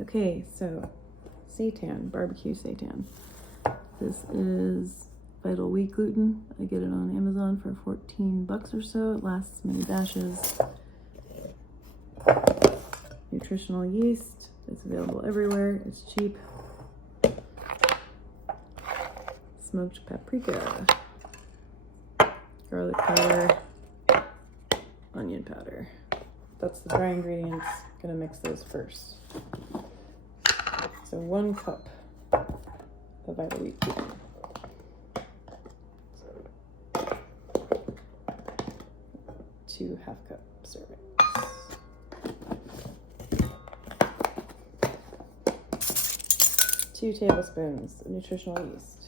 Okay, so seitan, BBQ seitan. This is Vital Wheat gluten. I get it on Amazon for 14 bucks or so. It lasts many batches. Nutritional yeast. It's available everywhere. It's cheap. Smoked paprika. Garlic powder. Onion powder. That's the dry ingredients. Gonna mix those first. So 1 cup of Vital Wheat gluten. 2 half-cup servings. 2 tablespoons of nutritional yeast.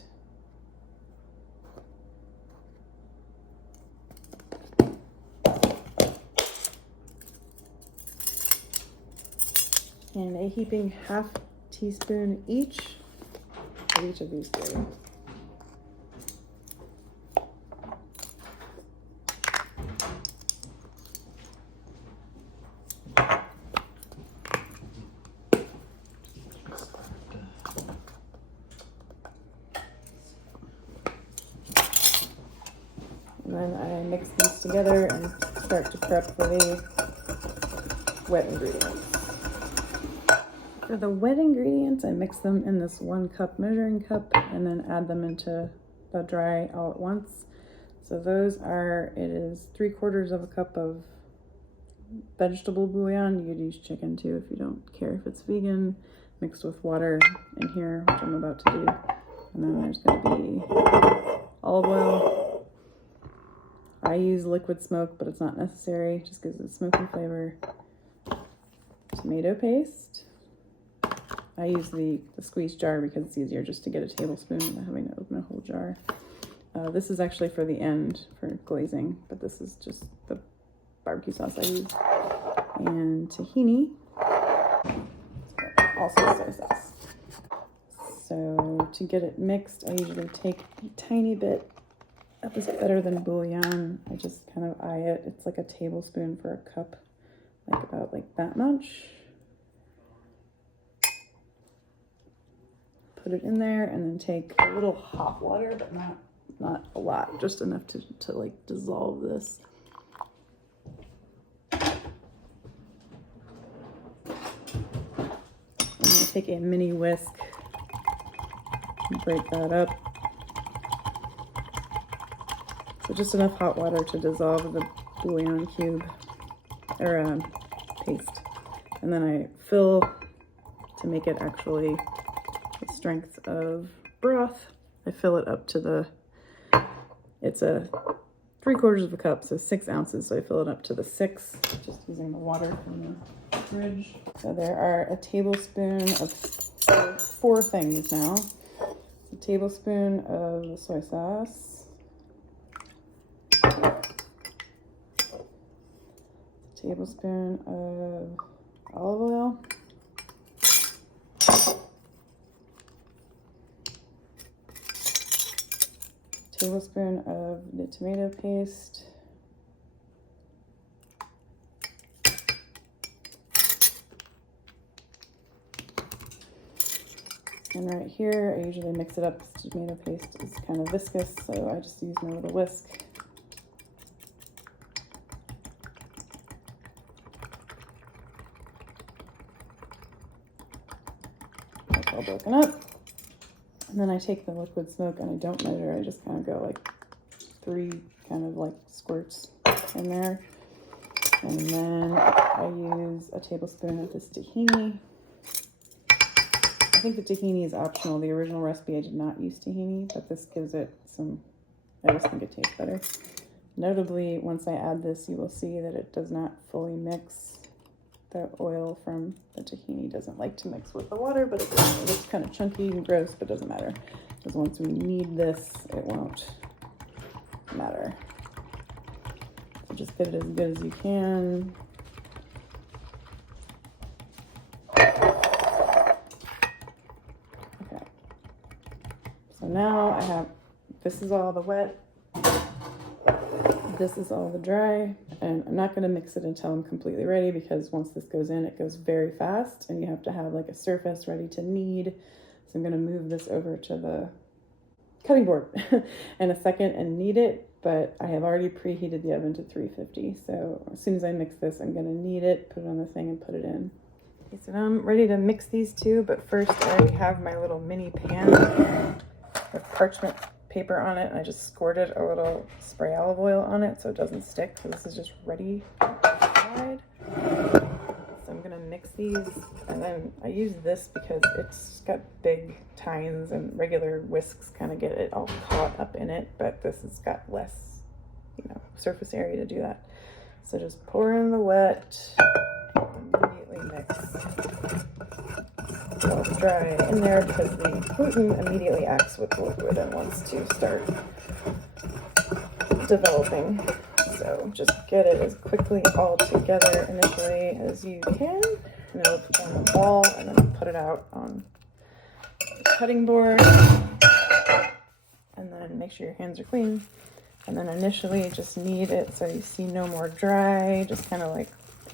And a heaping ½ teaspoon each of each of these 3. And then I mix these together and start to prep for the wet ingredients. For the wet ingredients, I mix them in this 1 cup measuring cup and then add them into the dry all at once. So those are, it is 3/4 of a cup of vegetable bouillon. You could use chicken too if you don't care if it's vegan, mixed with water in here, which I'm about to do. And then there's going to be olive oil. I use liquid smoke, but it's not necessary, just gives it smoky flavor. Tomato paste. I use the squeeze jar because it's easier just to get a tablespoon without having to open a whole jar. This is actually for the end for glazing, but this is just the barbecue sauce I use. And tahini, also soy sauce. So to get it mixed, I usually take a tiny bit. That is better than bouillon. I just kind of eye it. It's like a tablespoon for a cup, like about like that much. Put it in there and then take a little hot water, but not a lot, just enough to like dissolve this. I'm gonna take a mini whisk and break that up. So just enough hot water to dissolve the bouillon cube or paste. And then I fill to make it actually the strength of broth. I fill it up to it's a 3/4 of a cup, so 6 ounces. So I fill it up to the 6, just using the water from the fridge. So there are a tablespoon of 4 things now. A tablespoon of the soy sauce. A tablespoon of olive oil. Tablespoon of the tomato paste. And right here, I usually mix it up because tomato paste is kind of viscous, so I just use my little whisk. That's all broken up. And then I take the liquid smoke and I don't measure, I just kind of go like 3 kind of like squirts in there. And then I use a tablespoon of this tahini. I think the tahini is optional. The original recipe I did not use tahini, but this gives it some, I just think it tastes better. Notably, once I add this, you will see that it does not fully mix. The oil from the tahini doesn't like to mix with the water, but it looks kind of chunky and gross, but doesn't matter. Because once we knead this, it won't matter. So just get it as good as you can. Okay. So now I have, this is all the wet. This is all the dry. and I'm not going to mix it until I'm completely ready, because once this goes in, it goes very fast and you have to have like a surface ready to knead. So I'm going to move this over to the cutting board in a second and knead it, but I have already preheated the oven to 350. So as soon as I mix this, I'm going to knead it, put it on the thing, and put it in. Okay, so now I'm ready to mix these two, but first I already have my little mini pan with parchment paper on it, and I just squirted a little spray olive oil on it so it doesn't stick. So this is just ready inside. So I'm gonna mix these, and then I use this because it's got big tines and regular whisks kind of get it all caught up in it, but this has got less, you know, surface area to do that. So just pour in the wet, immediately mix. All the dry in there because the gluten immediately acts with the liquid and wants to start developing. So just get it as quickly all together initially as you can, and it'll form a ball, and then put it out on the cutting board, and then make sure your hands are clean. And then initially just knead it so you see no more dry, just kind of like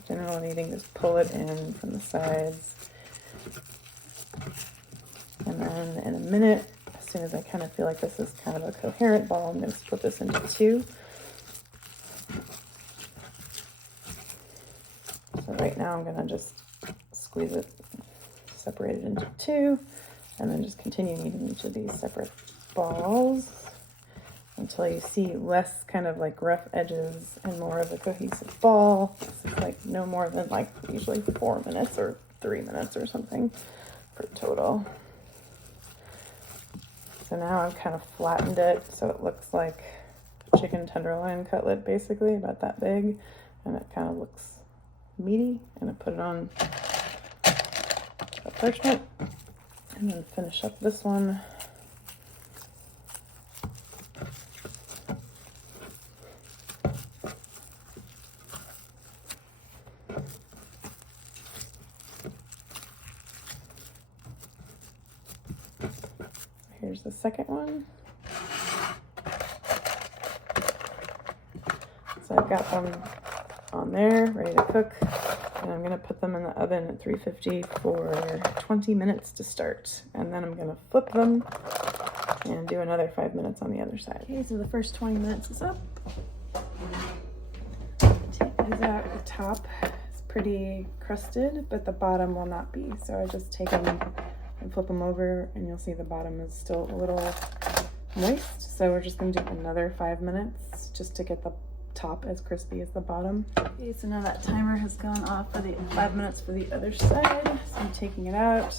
general kneading, just pull it in from the sides. And then in a minute, as soon as I kind of feel like this is kind of a coherent ball, I'm going to split this into two. So right now I'm going to just squeeze it, separate it into two, and then just continue kneading each of these separate balls until you see less kind of like rough edges and more of a cohesive ball. This is like no more than like usually 4 minutes or 3 minutes or something for total. So now I've kind of flattened it so it looks like a chicken tenderloin cutlet, basically about that big, and it kind of looks meaty. And I put it on a parchment and then finish up this one. Here's the second one. So I've got them on there, ready to cook, and I'm gonna put them in the oven at 350 for 20 minutes to start. And then I'm gonna flip them and do another 5 minutes on the other side. Okay, so the first 20 minutes is up. Take these out. The top is pretty crusted, but the bottom will not be. So I just take them and flip them over, and you'll see the bottom is still a little moist. So we're just going to do another 5 minutes just to get the top as crispy as the bottom. Okay, so now that timer has gone off for the 5 minutes for the other side. So I'm taking it out.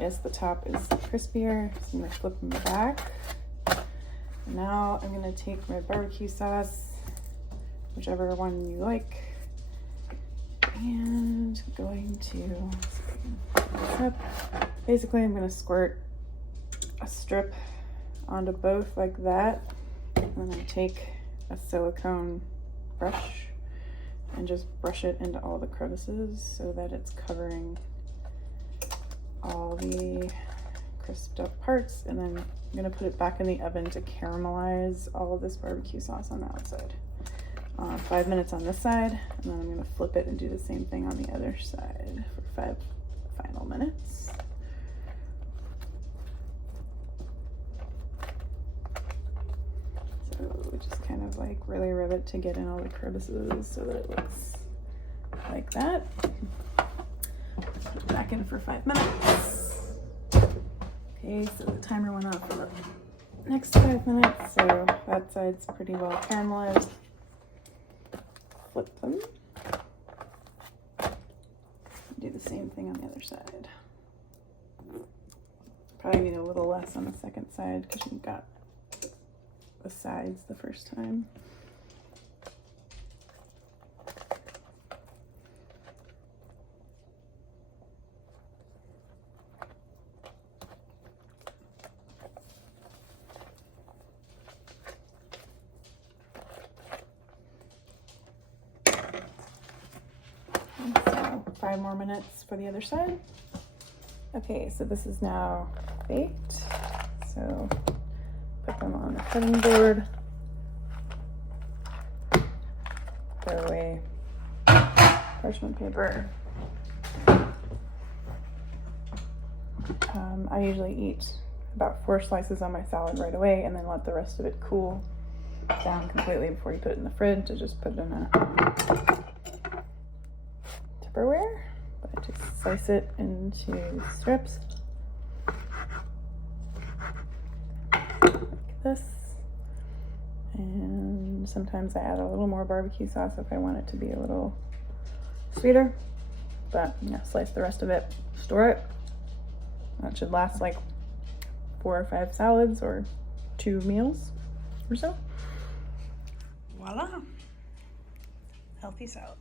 Yes, the top is crispier. So I'm going to flip them back. Now I'm going to take my barbecue sauce, whichever one you like, and going to basically I'm going to squirt a strip onto both like that, and then I take a silicone brush and just brush it into all the crevices so that it's covering all the crisped up parts. And then I'm going to put it back in the oven to caramelize all of this barbecue sauce on the outside. 5 minutes on this side, and then I'm going to flip it and do the same thing on the other side for 5 final minutes. So just kind of like really rub it to get in all the crevices so that it looks like that. Put it back in for 5 minutes. Okay, so the timer went off for the next 5 minutes, so that side's pretty well caramelized. Flip them. Do the same thing on the other side. Probably need a little less on the second side because you've got the sides the first time. So 5 more minutes for the other side. Okay, so this is now baked. So put them on the cutting board. throw away parchment paper. I usually eat about 4 slices on my salad right away and then let the rest of it cool down completely before you put it in the fridge. I just put it in a Tupperware, but I just slice it into strips like this. And sometimes I add a little more barbecue sauce if I want it to be a little sweeter. But yeah, slice the rest of it, store it. That should last like 4 or 5 salads or 2 meals or so. Voila! Healthy salad.